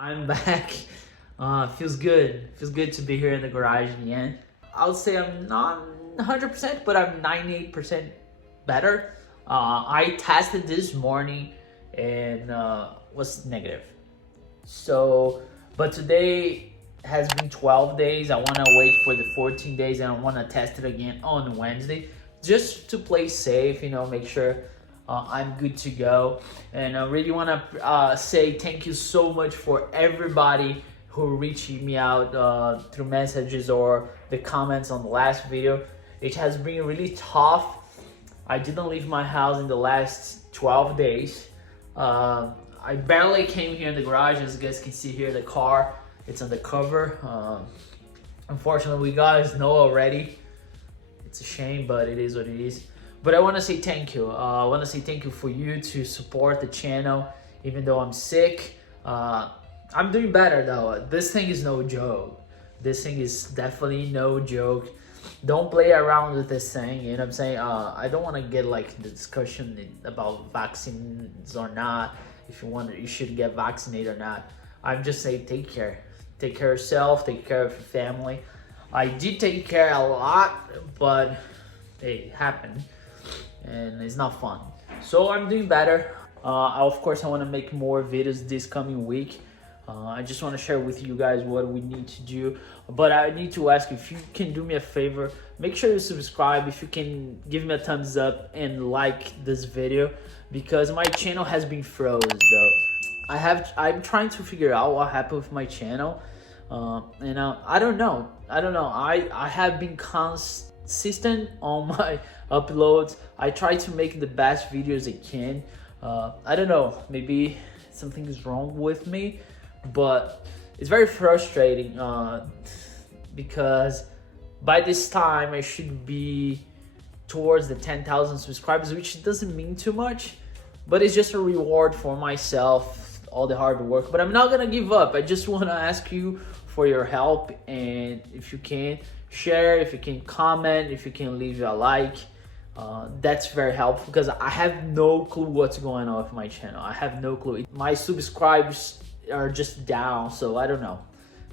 I'm back. Feels good. Feels good to be here in the garage again. I would say I'm not 100%, but I'm 98% better. I tested this morning and was negative. So, but today has been 12 days. I want to wait for the 14 days and I want to test it again on Wednesday just to play safe, make sure I'm good to go. And I really want to say thank you so much for everybody who reached me out through messages or the comments on the last video. It has been really tough. I didn't leave my house in the last 12 days. I barely came here in the garage. As you guys can see here, the car, it's undercover. Unfortunately, we got snow already. It's a shame, but it is what it is. But I want to say thank you. I want to say thank you for you to support the channel, even though I'm sick. I'm doing better though. This thing is no joke. This thing is definitely no joke. Don't play around with this thing, you know what I'm saying? I don't want to get like the discussion about vaccines or not. If you should get vaccinated or not. I'm just saying take care. Take care of yourself, take care of your family. I did take care a lot, but it happened and it's not fun. So I'm doing better. Of course, I want to make more videos this coming week. I just want to share with you guys what we need to do. But I need to ask if you can do me a favor. Make sure you subscribe. If you can give me a thumbs up and like this video, because my channel has been froze though. I'm trying to figure out what happened with my channel. I don't know. I have been consistent on my uploads. I try to make the best videos I can. I don't know. Maybe something is wrong with me, but it's very frustrating because by this time I should be towards the 10,000 subscribers, which doesn't mean too much, but it's just a reward for myself, all the hard work. But I'm not gonna give up. I just want to ask you for your help, and if you can share, if you can comment, if you can leave a like, that's very helpful, because I have no clue what's going on with my channel. I have no clue. My subscribers are just down, so I don't know.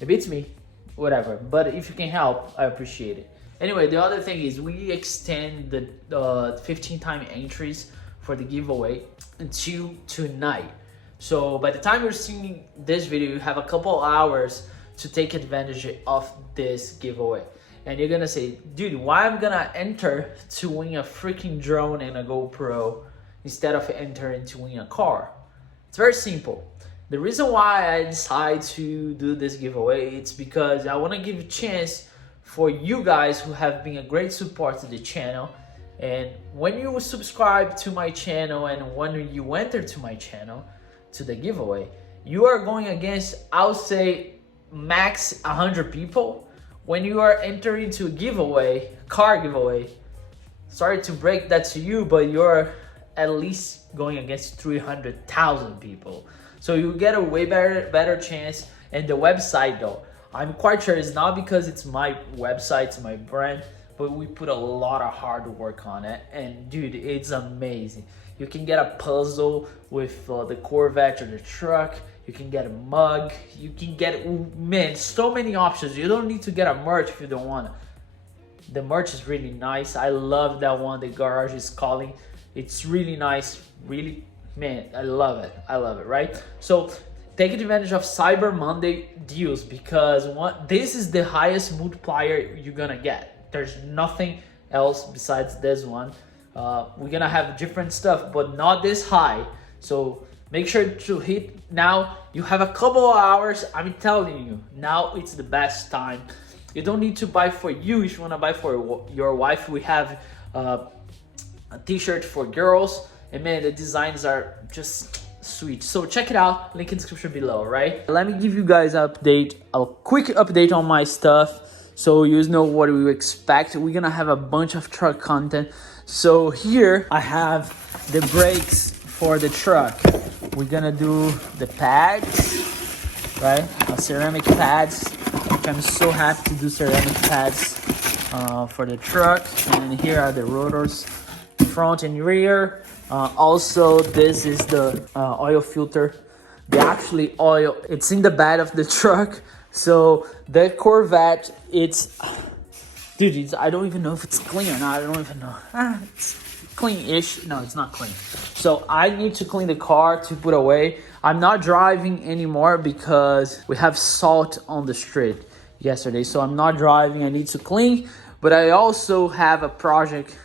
Maybe it's me, whatever. But if you can help, I appreciate it. Anyway, the other thing is we extend the 15-time entries for the giveaway until tonight. So by the time you're seeing this video, you have a couple hours to take advantage of this giveaway. And you're gonna say, dude, why I'm gonna enter to win a freaking drone and a GoPro instead of entering to win a car? It's very simple. The reason why I decided to do this giveaway, it's because I want to give a chance for you guys who have been a great support to the channel. And when you subscribe to my channel and when you enter to my channel to the giveaway, you are going against, I would say, max 100 people. When you are entering to a giveaway, car giveaway, sorry to break that to you, but you're at least going against 300,000 people. So you get a way better chance. And the website though, I'm quite sure it's not because it's my website, it's my brand, but we put a lot of hard work on it. And dude, it's amazing. You can get a puzzle with the Corvette or the truck. You can get a mug. You can get, man, so many options. You don't need to get a merch if you don't want it. The merch is really nice. I love that one, the Garage is Calling. It's really nice, really, man, I love it. I love it, right? So take advantage of Cyber Monday deals, because this is the highest multiplier you're gonna get. There's nothing else besides this one. We're gonna have different stuff, but not this high. So make sure to hit now. You have a couple of hours. I'm telling you, now it's the best time. You don't need to buy for you. If you want to buy for your wife, we have a t-shirt for girls. And man, the designs are just sweet. So check it out. Link in the description below, right? Let me give you guys a quick update on my stuff, so you know what we expect. We're gonna have a bunch of truck content. So here I have the brakes for the truck. We're gonna do the pads, right? Ceramic pads. I'm so happy to do ceramic pads for the truck. And here are the rotors, front and rear. Also, this is the oil filter the actually oil, it's in the bed of the truck. So the Corvette, it's, dude, I don't even know if it's clean or not. I don't even know. It's clean-ish. No, it's not clean. So I need to clean the car to put away. I'm not driving anymore because we have salt on the street yesterday. So I'm not driving. I need to clean. But I also have a project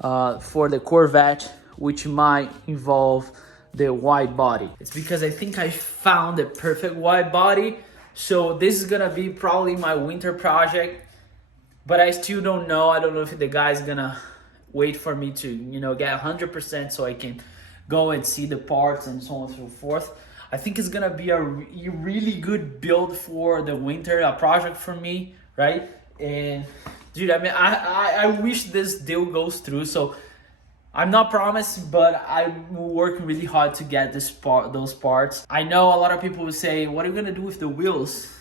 for the Corvette, which might involve the wide body. It's because I think I found the perfect wide body. So this is gonna be probably my winter project, but I still don't know. I don't know if the guy's gonna wait for me to, you know, get 100% so I can go and see the parts and so on and so forth. I think it's gonna be a really good build for the winter, a project for me, right? And dude, I mean, I wish this deal goes through. So I'm not promised, but I'm working really hard to get those parts. I know a lot of people will say, what are you gonna do with the wheels?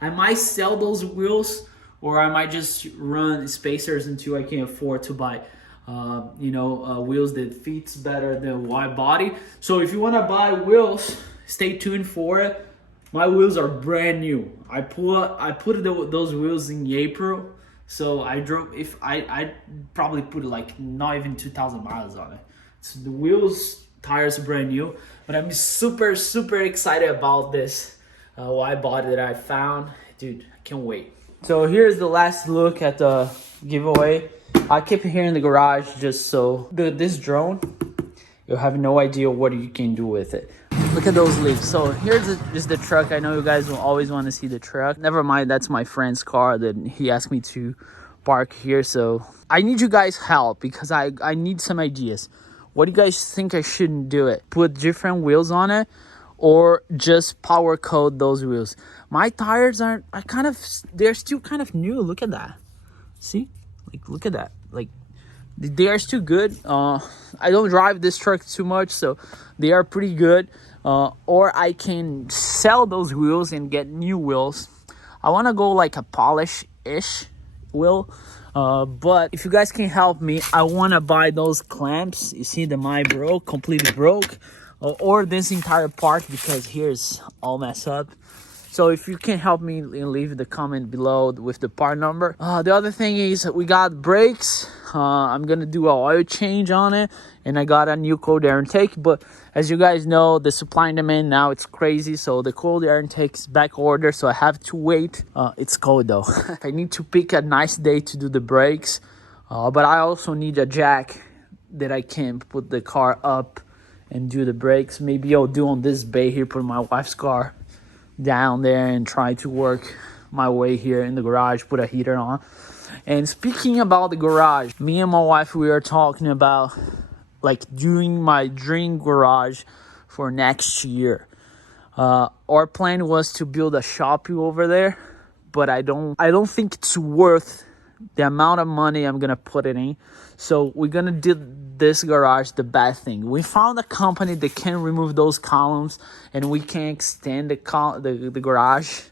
I might sell those wheels, or I might just run spacers until I can afford to buy wheels that fits better than wide body. So if you wanna buy wheels, stay tuned for it. My wheels are brand new. I put those wheels in April. So I probably put like not even 2,000 miles on it. So the wheels, tires are brand new, but I'm super excited about this wide body that I found. Dude, I can't wait. So here's the last look at the giveaway. I keep it here in the garage just so this drone, you'll have no idea what you can do with it. Look at those leaves. So here's just the truck. I know you guys will always want to see the truck. Never mind, that's my friend's car that he asked me to park here. So I need you guys' help because I need some ideas. What do you guys think I shouldn't do it? Put different wheels on it or just power coat those wheels? My tires they're still kind of new. Look at that. See? Like, look at that. Like, they are still good. I don't drive this truck too much, so they are pretty good. Or I can sell those wheels and get new wheels. I want to go like a polish-ish wheel. But if you guys can help me, I want to buy those clamps. You see, mine broke, completely broke. Or this entire part because here's all messed up. So if you can help me, leave the comment below with the part number. The other thing is we got brakes. I'm gonna do an oil change on it, and I got a new cold air intake. But as you guys know, the supply and demand now, it's crazy. So the cold air intake is back order, so I have to wait. It's cold though. I need to pick a nice day to do the brakes, but I also need a jack that I can put the car up and do the brakes. Maybe I'll do on this bay here, put my wife's car down there and try to work my way here in the garage, put a heater on. And speaking about the garage, me and my wife, we are talking about like doing my dream garage for next year. Our plan was to build a shop over there, but I don't think it's worth the amount of money I'm gonna put it in. So we're gonna do this garage the best thing. We found a company that can remove those columns, and we can extend the garage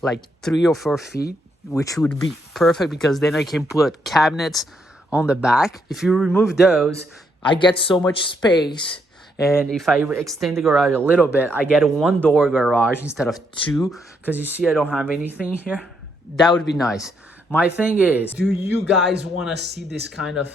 like 3 or 4 feet, which would be perfect because then I can put cabinets on the back. If you remove those, I get so much space. And if I extend the garage a little bit, I get a 1-door garage instead of 2, because you see I don't have anything here. That would be nice. My thing is, do you guys want to see this kind of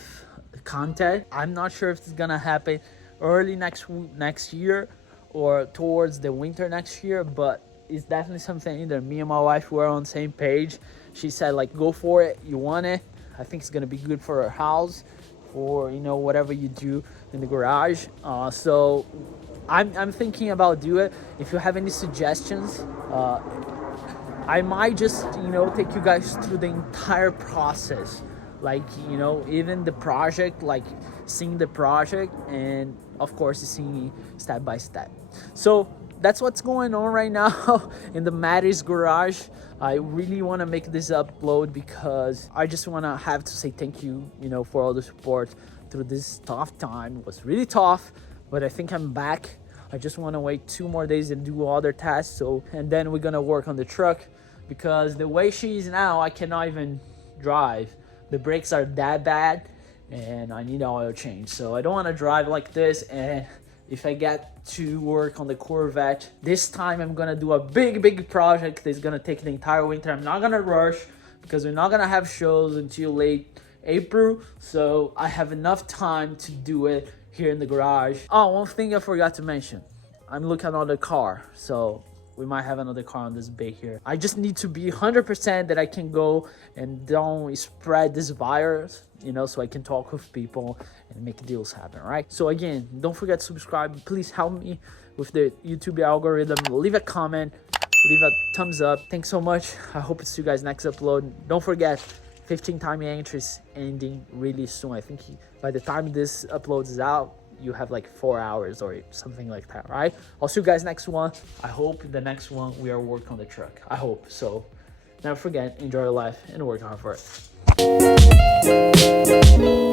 content? I'm not sure if it's gonna happen early next year or towards the winter next year, but it's definitely something either me and my wife were on the same page. She said like, go for it, you want it. I think it's gonna be good for our house, or whatever you do in the garage. So I'm thinking about do it. If you have any suggestions, I might just take you guys through the entire process, like even the project, like seeing the project, and of course seeing step by step. So that's what's going on right now in the Maddie's garage. I really want to make this upload because I just want to have to say thank you, for all the support through this tough time. It was really tough, but I think I'm back. I just want to wait 2 more days and do other tasks. And then we're gonna work on the truck, because the way she is now, I cannot even drive. The brakes are that bad, and I need an oil change. So I don't want to drive like this, and if I get to work on the Corvette. This time I'm gonna do a big project that's gonna take the entire winter. I'm not gonna rush because we're not gonna have shows until late April, so I have enough time to do it here in the garage. Oh, one thing I forgot to mention, I'm looking at another car, so we might have another car on this bay here. I just need to be 100% that I can go and don't spread this virus, you know, so I can talk with people and make deals happen, right? So again, don't forget to subscribe. Please help me with the YouTube algorithm. Leave a comment, leave a thumbs up. Thanks so much. I hope to see you guys next upload. Don't forget, 15-time entries ending really soon. I think by the time this uploads out, you have like 4 hours or something like that, right? I'll see you guys next one. I hope the next one we are working on the truck. I hope so. Never forget, enjoy your life and work hard for it.